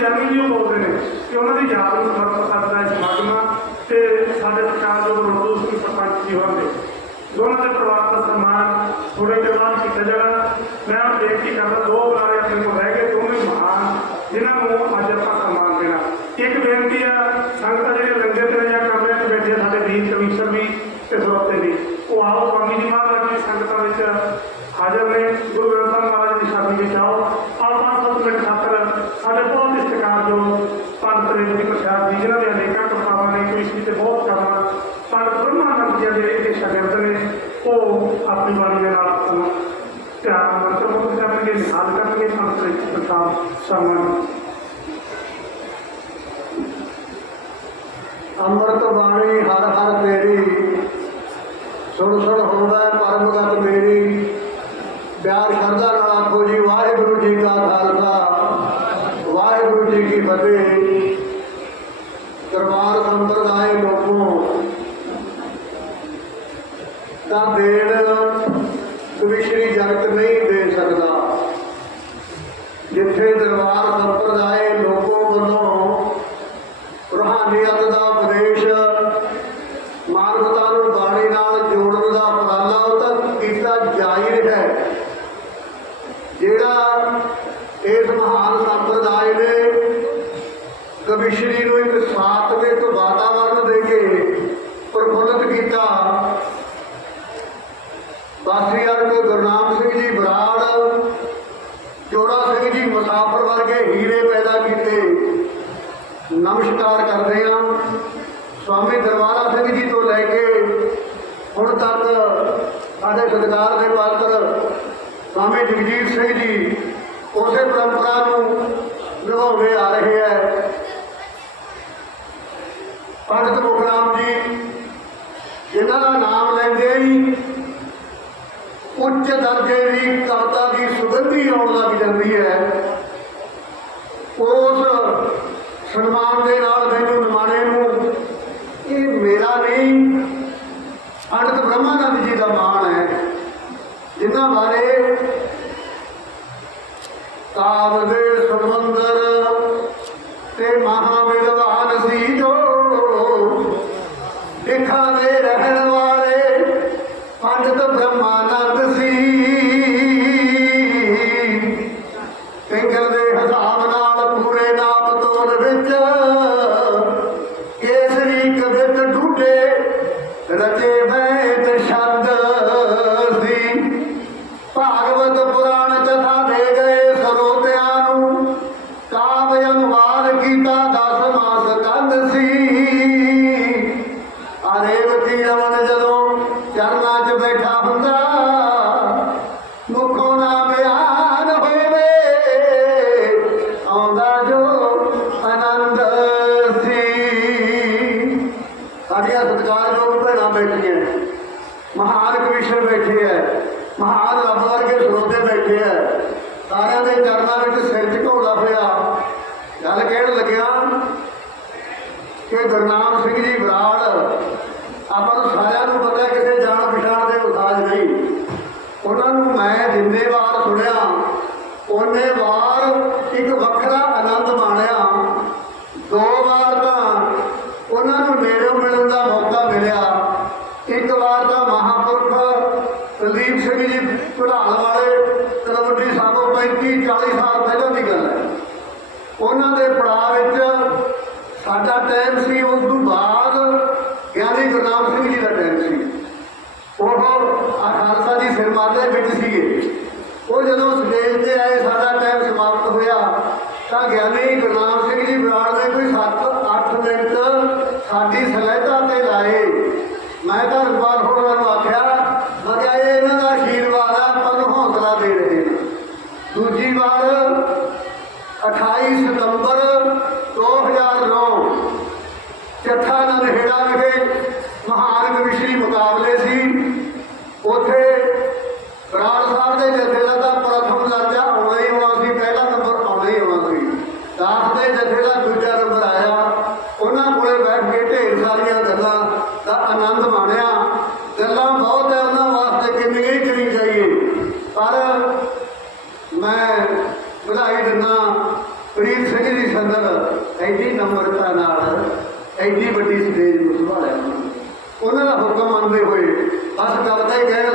ਪੰਜਾਬੀ ਵੀ ਉਹ ਬੋਲਦੇ ਨੇ ਕਿ ਉਹਨਾਂ ਦੀ ਯਾਦ ਨੂੰ ਸਮਰਪਿਤ ਕਰਦਾ ਹੈ, ਸਮਾਗਮ ਤੇ ਸਾਡੇ ਸਰਕਾਰ ਜੋ ਮਰਦੂ ਸਿੰਘ ਸਰਪੰਚ ਜੀ ਹੋਣਗੇ। ਦੋਨਾਂ ਦੇ ਪਰਿਵਾਰ ਦਾ ਸਨਮਾਨ ਥੋੜੇ ਜਿਹਾ ਬਾਅਦ ਕੀਤਾ ਜਾਣਾ। ਮੈਂ ਬੇਨਤੀ ਕਰਦਾ, ਦੋ ਬੁਲਾਰੇ ਆਪਣੇ ਕੋਲ ਰਹਿ ਗਏ, ਦੋਵੇਂ ਮਹਾਨ, ਜਿਨ੍ਹਾਂ ਨੂੰ ਅੱਜ ਆਪਾਂ ਸਨਮਾਨ ਦੇਣਾ। ਇੱਕ ਬੇਨਤੀ ਆ, ਸੰਗਤਾਂ ਜਿਹੜੇ ਲੰਗਰ ਤੇ ਜਾਂ ਕਮਰੇ 'ਚ ਬੈਠੇ ਸਾਡੇ ਵੀਰ ਕਮਿਸ਼ਨਰ ਵੀ ਤੇ ਸਰੋਤੇ ਵੀ, ਉਹ ਆਓ ਸਵਾਮੀ ਜੀ ਮਹਾਰਾਜ ਦੀ ਸੰਗਤਾਂ ਵਿੱਚ ਹਾਜ਼ਰ ਨੇ। ਗੁਰੂ ਗ੍ਰੰਥ ਸਾਹਿਬ ਮਹਾਰਾਜ ਦੀ ਸ਼ਾਦੀ ਵਿੱਚ ਆਓ। ਆਪਾਂ ਪੰਜ ਮਿੰਟ ਖਾਤਰ ਸਾਡੇ ਪੰਡਤ ਰੇਵਤੀ ਪ੍ਰਸ਼ਾਦ ਜਿਹਨਾਂ ਜਿਨ੍ਹਾਂ ਦੇ ਅਨੇਕਾਂ ਕਿਤਾਬਾਂ ਨੇ ਕ੍ਰਿਸ਼ਨੀ ਤੇ ਬਹੁਤ ਕਰਨਾ ਪਰ ਬ੍ਰਹਮਾਨੰਦ ਜੀ ਦੇ ਇਹ ਸ਼ਾਗਿਰਦ ਨੇ, ਉਹ ਆਪਣੀ ਬਾਣੀ ਦੇ ਨਾਲ ਸਾਨੂੰ ਧਿਆਨ ਮੰਤਰ ਕਰਨਗੇ ਨਿਹਾਲ ਕਰਨਗੇ ਪੰਡਤ ਰੇਵਤੀ ਪ੍ਰਸ਼ਾਦ ਅੰਮ੍ਰਿਤ ਬਾਣੀ ਹਰ ਹਰ ਤੇਰੀ, ਸੁਣ ਸੁਣ ਹੋਵੇ ਪਰਮਗਤ ਮੇਰੀ। ਪਿਆਰ ਕਰਦਾ ਨਾਲ ਆਖੋ ਜੀ, ਵਾਹਿਗੁਰੂ ਜੀ ਕਾ ਖਾਲਸਾ, ਵਾਹਿਗੁਰੂ ਜੀ ਕੀ ਫਤਿਹ। ਤਾਂ ਦੇਣ ਕਵਿਸ਼ਰੀ ਜਗਤ ਨਹੀਂ ਦੇ ਸਕਦਾ ਜਿੱਥੇ ਦਰਬਾਰ ਸੰਪਰਦਾਇ ਲੋਕੋ ਵੱਲੋਂ ਰੂਹਾਨੀਅਤ ਦਾ ਉਪਦੇਸ਼ ਮਾਨਵਤਾ ਨੂੰ ਬਾਣੀ ਨਾਲ ਜੋੜਨ ਦਾ ਉਪਰਾਲਾ ਉਹ ਤਾਂ ਕੀਤਾ ਜਾ ਹੀ ਰਿਹਾ ਹੈ ਜਿਹੜਾ ਇਸ ਮਹਾਨ ਸੰਪਰਦਾਇ ਨੇ ਕਵਿਸ਼ਰੀ ਨੂੰ ਇੱਕ ਸਾਤਵਿਕ ਵਾਤਾਵਰਣ ਦੇ ਕੇ ਪ੍ਰਫੁੱਲਤ ਕੀਤਾ ਬਾਸਰੀ ਅਰਗ ਗੁਰਨਾਮ ਸਿੰਘ ਜੀ, ਬਰਾੜ ਜੋੜਾ ਸਿੰਘ ਜੀ, ਮੁਸਾਫਰ ਵਰਗੇ ਹੀਰੇ ਪੈਦਾ ਕੀਤੇ। ਨਮਸਕਾਰ ਕਰਦੇ ਹਾਂ। ਸਵਾਮੀ ਦਰਬਾਰਾ ਸਿੰਘ ਜੀ ਤੋਂ ਲੈ ਕੇ ਹੁਣ ਤੱਕ ਸਾਡੇ ਸਤਿਕਾਰ ਦੇ ਪਾਤਰ ਸਵਾਮੀ ਜਗਜੀਤ ਸਿੰਘ ਜੀ ਉਸੇ ਪਰੰਪਰਾ ਨੂੰ ਨਿਭਾਉਂਦੇ ਆ ਰਹੇ ਹੈ। ਪੰਡਤ ਮੁਖਰਾਮ ਜੀ ਜਿਨ੍ਹਾਂ ਦਾ ਨਾਮ ਲੈਂਦੇ ਹੀ ਉੱਚ ਦਰਜੇ ਦੀ ਕਵਿਤਾ ਦੀ ਸੁਗੰਧੀ ਆਉਣ ਲੱਗ ਜਾਂਦੀ ਹੈ। ਉਸ ਸਨਮਾਨ ਦੇ ਨਾਲ ਮੈਨੂੰ ਨਿਮਾਣੇ ਨੂੰ, ਇਹ ਮੇਰਾ ਨਹੀਂ ਪੰਡਤ ਬ੍ਰਹਮਾਨੰਦ ਜੀ ਦਾ ਮਾਣ ਹੈ। ਜਿਨ੍ਹਾਂ ਬਾਰੇ ਕਾਵ ਦੇ ਸਮੁੰਦਰ ਤੇ ਮਹਾਵਿਦਵਾਨ ਸੀ ਉਹਨੇ ਵਾਰ ਇੱਕ ਵੱਖਰਾ ਆਨੰਦ ਮਾਣਿਆ। ਦੋ ਵਾਰ ਤਾਂ ਉਹਨਾਂ ਨੂੰ ਨੇੜੋਂ ਮਿਲਣ ਦਾ ਮੌਕਾ ਮਿਲਿਆ। ਇੱਕ ਵਾਰ ਤਾਂ ਮਹਾਂਪੁਰਖ ਕੁਲਦੀਪ ਸਿੰਘ ਜੀ ਪੜਾਉਣ ਵਾਲੇ ਤਲਵੰਡੀ ਸਾਹਿਬੋਂ 35 40 ਸਾਲ ਪਹਿਲਾਂ ਦੀ ਗੱਲ ਹੈ। ਉਹਨਾਂ ਦੇ ਪੜਾਅ ਵਿੱਚ ਸਾਡਾ ਟਾਈਮ ਸੀ, ਉਸ ਤੋਂ ਬਾਅਦ ਗਿਆਨੀ ਗੁਰਨਾਮ ਸਿੰਘ ਜੀ ਦਾ ਟਾਈਮ ਸੀ। ਉਹ ਆ ਖਾਲਸਾ ਜੀ ਸਿਰਮਾਲੇ ਵਿੱਚ ਸੀਗੇ। ਉਹ ਜਦੋਂ ਸਟੇਜ ਤੇ ਆਏ, ਸਾਡਾ ਟਾਈਮ ਸਮਾਪਤ ਹੋਇਆ, ਤਾਂ ਗਿਆਨੀ ਗੁਰਨਾਮ ਸਿੰਘ ਜੀ ਬਰਾੜ ਨੇ ਕੋਈ 7-8 ਮਿੰਟ ਸਾਡੀ ਸਲਾਹਤਾ ਤੇ ਲਾਏ। ਮੈਂ ਤਾਂ ਰੁਪਾਲ ਹੋਰਾਂ ਨੂੰ ਆਖਿਆ, ਮੈਂ ਕਿਹਾ ਇਹ ਇਹਨਾਂ ਦਾ ਆਸ਼ੀਰਵਾਦ ਆ ਆਪਾਂ ਨੂੰ ਹੌਸਲਾ ਦੇ ਰਹੇ ਨੇ ਦੂਜੀ ਵਾਰ 28 ਸਤੰਬਰ 2009 ਚੱਠਾ ਨਨਹੇੜਾ ਵਿਖੇ ਮਹਾਨ ਕਵਿਸ਼ਰੀ ਮੁਕਾਬਲੇ ਸੀ ਉੱਥੇ ਬਰਾੜ ਸਾਹਿਬ ਦੇ ਜਥੇ ਦਾ ਤਾਂ ਪ੍ਰਥਮ ਦਰਜਾ ਆਉਣਾ ਹੀ ਆਉਣਾ ਸੀ ਪਹਿਲਾ ਨੰਬਰ ਆਉਣਾ ਹੀ ਆਉਣਾ ਸੀ ਦਾਸ ਦੇ ਜਥੇ ਦਾ ਦੂਜਾ ਨੰਬਰ ਆਇਆ ਉਹਨਾਂ ਕੋਲੇ ਬੈਠ ਕੇ ਢੇਰ ਸਾਰੀਆਂ ਗੱਲਾਂ ਦਾ ਆਨੰਦ ਮਾਣਿਆ। ਗੱਲਾਂ ਬਹੁਤ ਹੈ, ਉਹਨਾਂ ਵਾਸਤੇ ਕਿੰਨੀ ਹੀ ਕਰੀ ਜਾਈਏ। ਪਰ ਮੈਂ ਵਧਾਈ ਦਿੰਦਾ ਪ੍ਰੀਤ ਸਿੰਘ ਦੀ ਸੰਗਤ, ਐਡੀ ਨੰਬਰਤਾ ਨਾਲ, ਐਡੀ ਵੱਡੀ ਸਟੇਜ ਨੂੰ ਸੰਭਾਲਿਆ। ਉਹਨਾਂ ਦਾ ਹੁਕਮ ਮੰਨਦੇ ਹੋਏ ਬਸ ਗੱਲ ਤਾਂ ਇਹ ਕਹਿਣ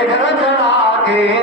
ذكر تلاقي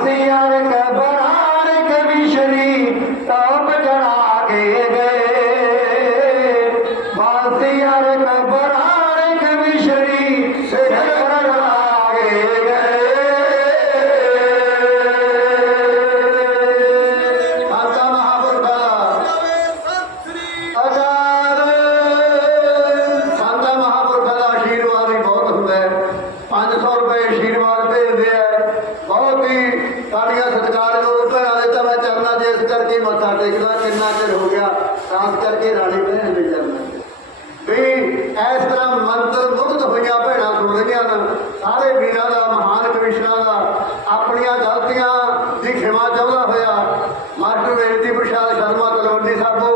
Senhor. ਤਲਵੰਡੀ